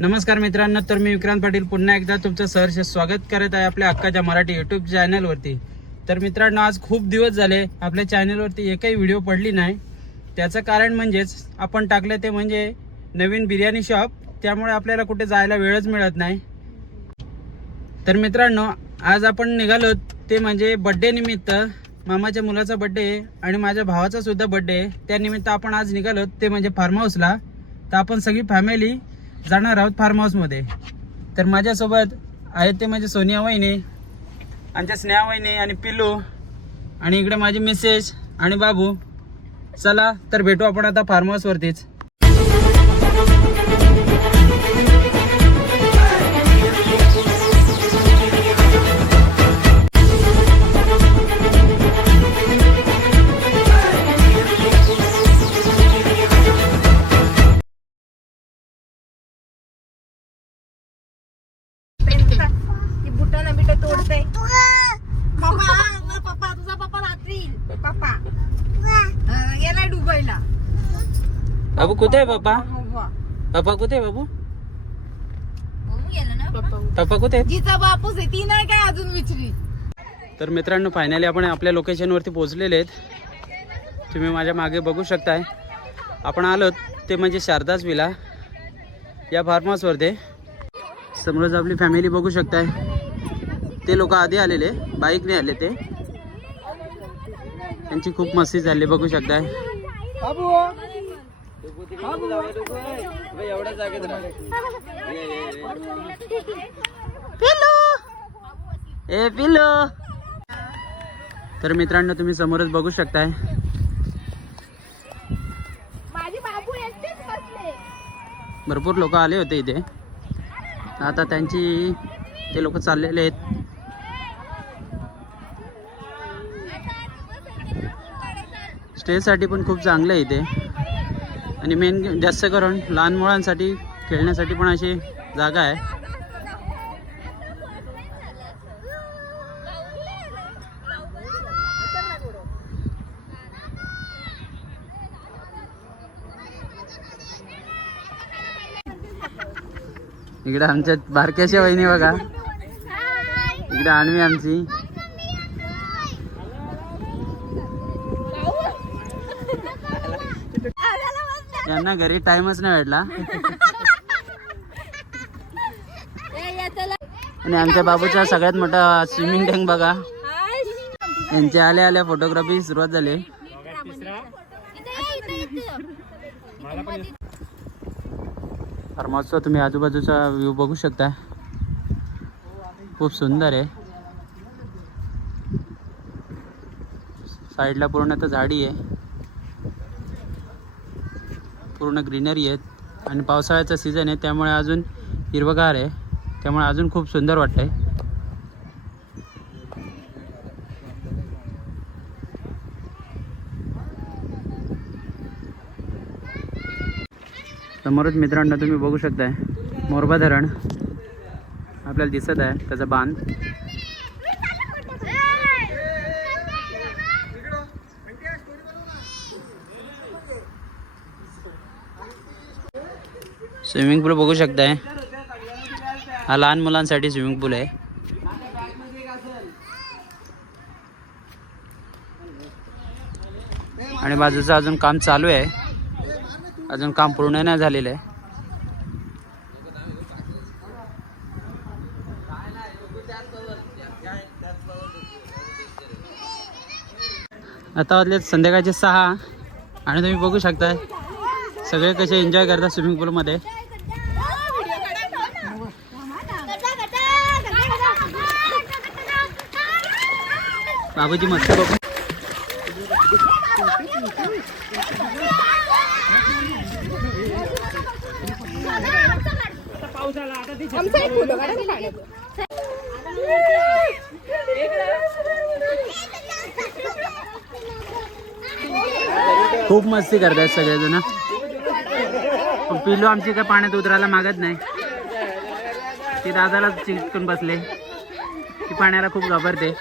नमस्कार मित्रांनो, तर मी विक्रांत पाटील पुन्हा एकदा तुमचं सहर्ष स्वागत करत आहे आपल्या हक्काच्या मराठी यूट्यूब चॅनलवरती। तर मित्रांनो, आज खूप दिवस झाले आपल्या चॅनलवरती एकही व्हिडिओ पडली नाही। त्याचं कारण म्हणजेच आपण टाकले ते म्हणजे नवीन बिर्याणी शॉप, त्यामुळे आपल्याला कुठे जायला वेळच मिळत नाही। तर मित्रांनो, आज आपण निघालो ते म्हणजे बर्थडे निमित्त, मामाच्या मुलाचा बर्थडे आणि माझ्या भावाचा सुद्धा बर्थडे, त्या निमित्त आपण आज निघालो ते म्हणजे फार्म हाऊसला। तर आपण सगळी फॅमिली जाणार आहोत फार्म हाऊस मध्ये। तर माझ्यासोबत आहेत ते म्हणजे सोनिया वहिनी, आमच्या स्नेहा वहिनी आणि पिल्लू, आणि इकडे माझी मिसेस आणि बाबू। चला तर भेटू आपण आता फार्म हाऊस वरतीच। बाबू कुठे आहे पप्पा? पप्पा कुठे आहे बाबू? पप्पा कुठे आहे? जिचा बापूस आहे ती नाही काय अजून विचारी। तर मित्रांनो, फायनली आपण आपल्या लोकेशन वरती पोहोचलेले आहेत। तुम्ही माझ्या मागे बघू शकताय, आपण आलो ते म्हणजे शारदास विला या फार्म हाऊस वरती। समोरच आपली फॅमिली बघू शकताय, ते लोक आधी आलेले, बाईकने आले ते, त्यांची खूप मस्ती झाली बघू शकताय। एवढ्या जागेत ए पिल्लू। तर मित्रांनो, तुम्ही समोरच बघू शकताय, भरपूर लोक आले होते इथे। आता त्यांची ते लोक चाललेले आहेत। स्टे साठी पण खूप चांगलं आहे इथे, आणि मेन जास्त करून लहान मुलांसाठी खेळण्यासाठी पण अशी जागा आहे। इकडे आमच्या बारक्याच्या वहिनी बघा, इकडे आणवी आमची। यांना घरी टाइमच नाही भेटला। आणि आमच्या बाबूचा सगळ्यात मोठा स्विमिंग टँक बघा, यांच्या आल्या आल्या फोटोग्राफी सुरुवात झाली। फार्म हाऊसचा तुम्ही आजूबाजूचा व्ह्यू बघू शकता, खूप सुंदर आहे। साईडला पूर्ण तर झाडी आहे, पूर्ण ग्रीनरी आहे, आणि पावसाळ्याचा सीझन आहे त्यामुळे अजून हिरवगार आहे, त्यामुळे अजून खूप सुंदर वाटतंय। समोरच मित्रांनो तुम्ही बघू शकताय, मोरबा धरण आपल्याला दिसत आहे, त्याचा बांध। स्विमिंग पूल बघू शकताय, हा लहान मुलांसाठी स्विमिंग पूल आहे। आणि बाजूचं अजून काम चालू आहे, अजून काम पूर्ण नाही झालेलं आहे। आता वाजले संध्याकाळचे 6, आणि तुम्ही बघू शकताय सगळे कसे एन्जॉय करतात स्विमिंग पूल मध्ये। बाबूजी मस्त बघू, खूप मस्ती करतात सगळेजण। पिल्लू आमची काय पाण्यात उतरायला मागत नाही, ती दादाला चिकटून बसले, ती पाण्याला खूप घाबरते।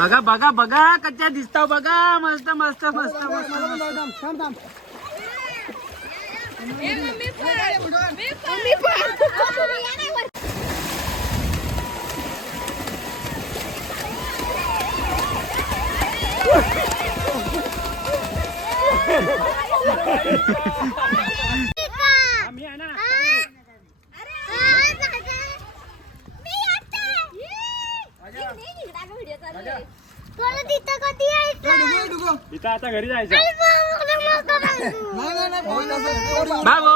बघा बघा बघा कच्च्या दिसताव बघा मस्त मस्त मस्त मस्त इथं आता घरी जायचं. बाबो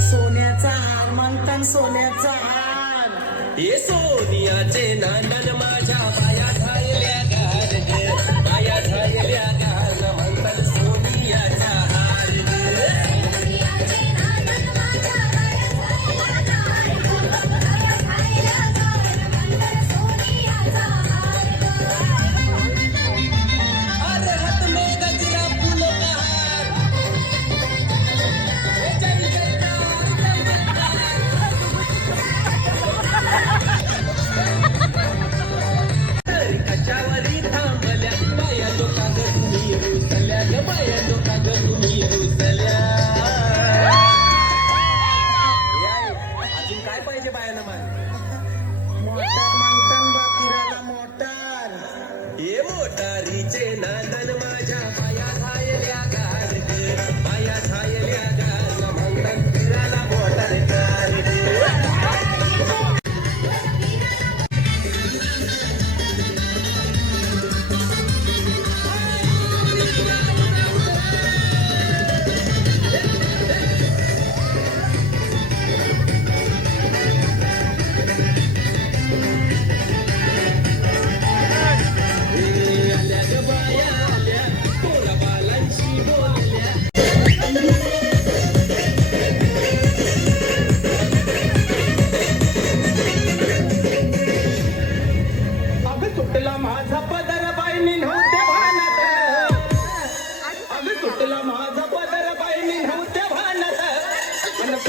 सोन्याचा हार मागतान सोन्याचा हार हे सोनियाचे नांदन माझ्या पाया झालेल्या गार ग पाया झालेल्या गार म्हणतात सोनियाचा हार अरे हात में गजरा फूलों का हार कच्यावरी थांबल्या बाया लोका ग तुम्ही रुसल्या ग बाया लोका ग तुम्ही रुसल्या अजून काय पाहिजे बायानं मोटार मागतान बातीराला मोटार हे मोटारीचे नांदन माझ्या पाया झायल्या गार ग पाया झायल्या गार मागतान फिराला मोटार कार सुटला माझा पदर बाईनी नव्हत्या भानत अग सुटला माझा पदर बाईनी नव्हत्या भानत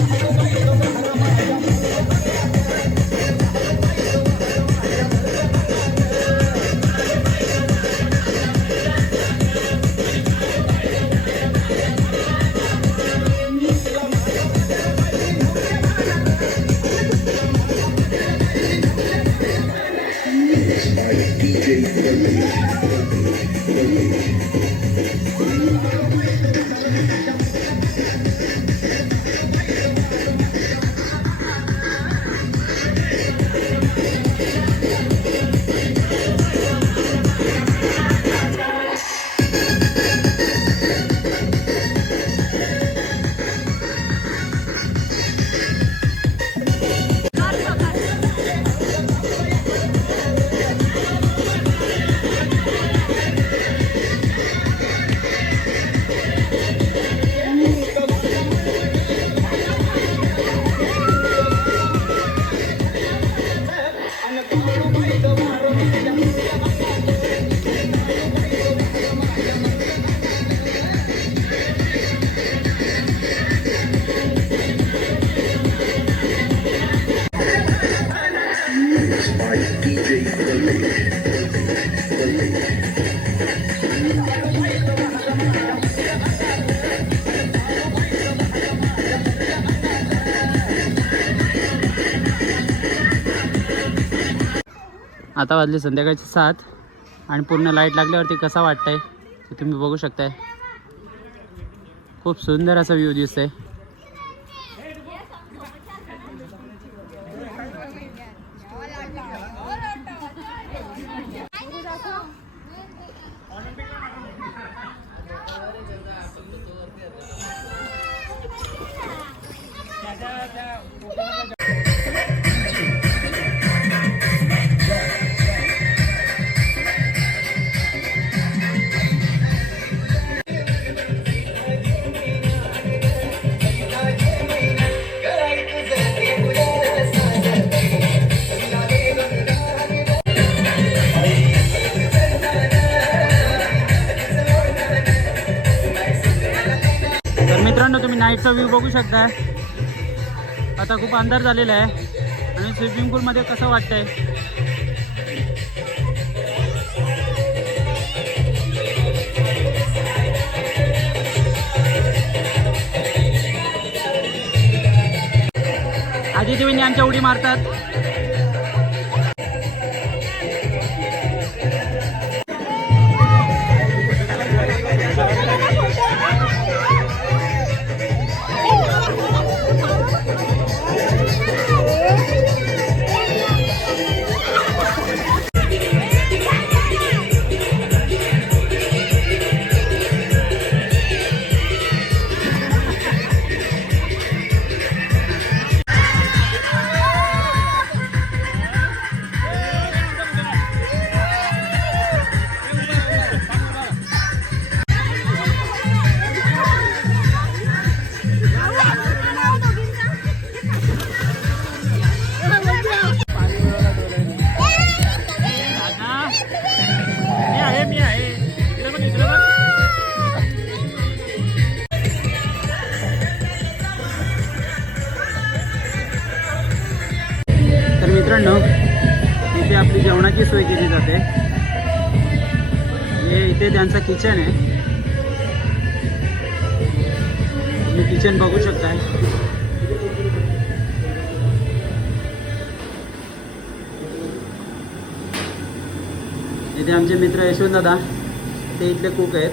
आता वाजले संध्याकाळचे 7 आणि पूर्ण लाईट लागल्यावरती कसा वाटतंय ते तुम्ही बघू शकताय. खूप सुंदर असा व्ह्यू दिसतंय. तर मित्रांनो तुम्ही नाईटचा व्ह्यू बघू शकता. आता खूप अंधार झालेला आहे आणि स्विमिंग पूलमध्ये कसं वाटतंय. आदिती वहिनी आमच्या उडी मारतात. तर मित्रांनो इथे आपली जेवणाची सोय केली जाते. हे इथे त्यांचं किचन आहे. तुम्ही किचन बघू शकताय. इथे आमचे मित्र यशवंत दादा ते इथले कुक आहेत.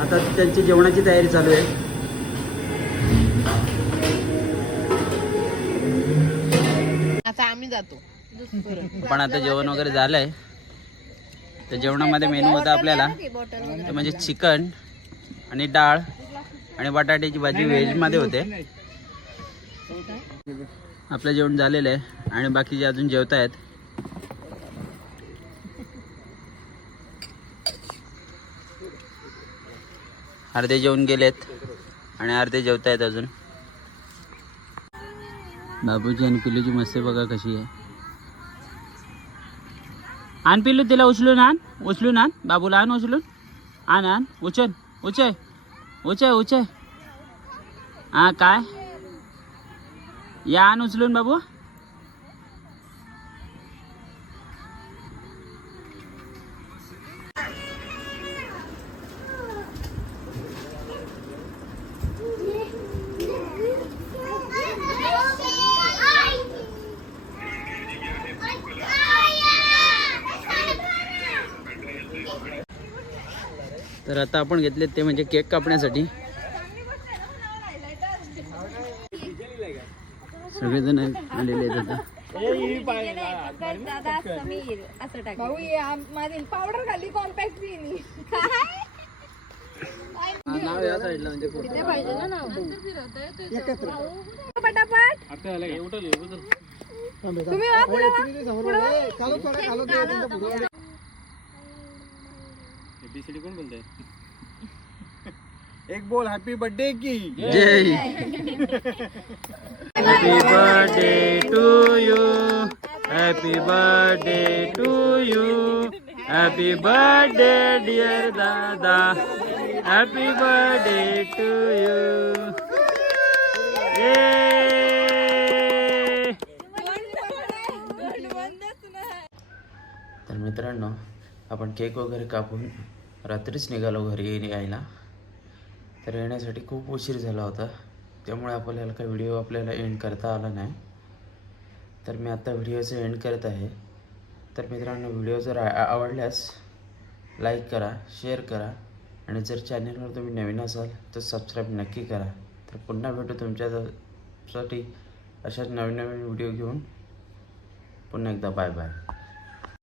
आता त्यांची जेवणाची तयारी चालू आहे. आता आम्ही जातो. पण आता जेवण वगैरे झालंय. तर जेवणामध्ये मेनू होता आपल्याला ते म्हणजे चिकन आणि डाळ आणि बटाट्याची भाजी व्हेजमध्ये होते. आपलं जेवण झालेलं आहे आणि बाकीचे अजून जेवत आहेत. अर्धे जेवून गेलेत आणि अर्धे जेवत आहेत अजून. बाबूजी आणि पिल्लूची मस्ती बघा कशी आहे. आण पिल्लू तिला उचलून आण बाबूला आण उचलून आण उचल उचय उचय उचय. हा काय या आण उचलून बाबू. तर आता आपण घेतले ते म्हणजे केक कापण्यासाठी. सगळेजण आलेले आहेत आता. भाऊ माझी पावडर खाली कॉम्पॅक्ट नाव या साईडला म्हणजे पाहिजे ना नाव. पटापट तुम्ही वा पुढे वा. एबीसीडी कोण बोलतंय? एक बोल हॅपी बर्थडे की जय. Happy birthday to you. Happy birthday to you. Happy birthday dear दादा. Happy birthday to you. तर मित्रांनो आपण केक वगैरे कापून रात्रीच निघालो घरी यायला. तर येण्यासाठी खूप उशीर झाला होता त्यामुळे आपल्याला काही व्हिडिओ आपल्याला एंड करता आला नाही. तर मी आता व्हिडिओचं एंड करत आहे. तर मित्रांनो, व्हिडिओ जर आवडल्यास लाईक करा, शेअर करा आणि जर चॅनलवर तुम्ही नवीन असाल तर सबस्क्राईब नक्की करा. तर पुन्हा भेटू तुमच्यासाठी अशाच नवीन नवीन व्हिडिओ घेऊन. पुन्हा एकदा बाय बाय.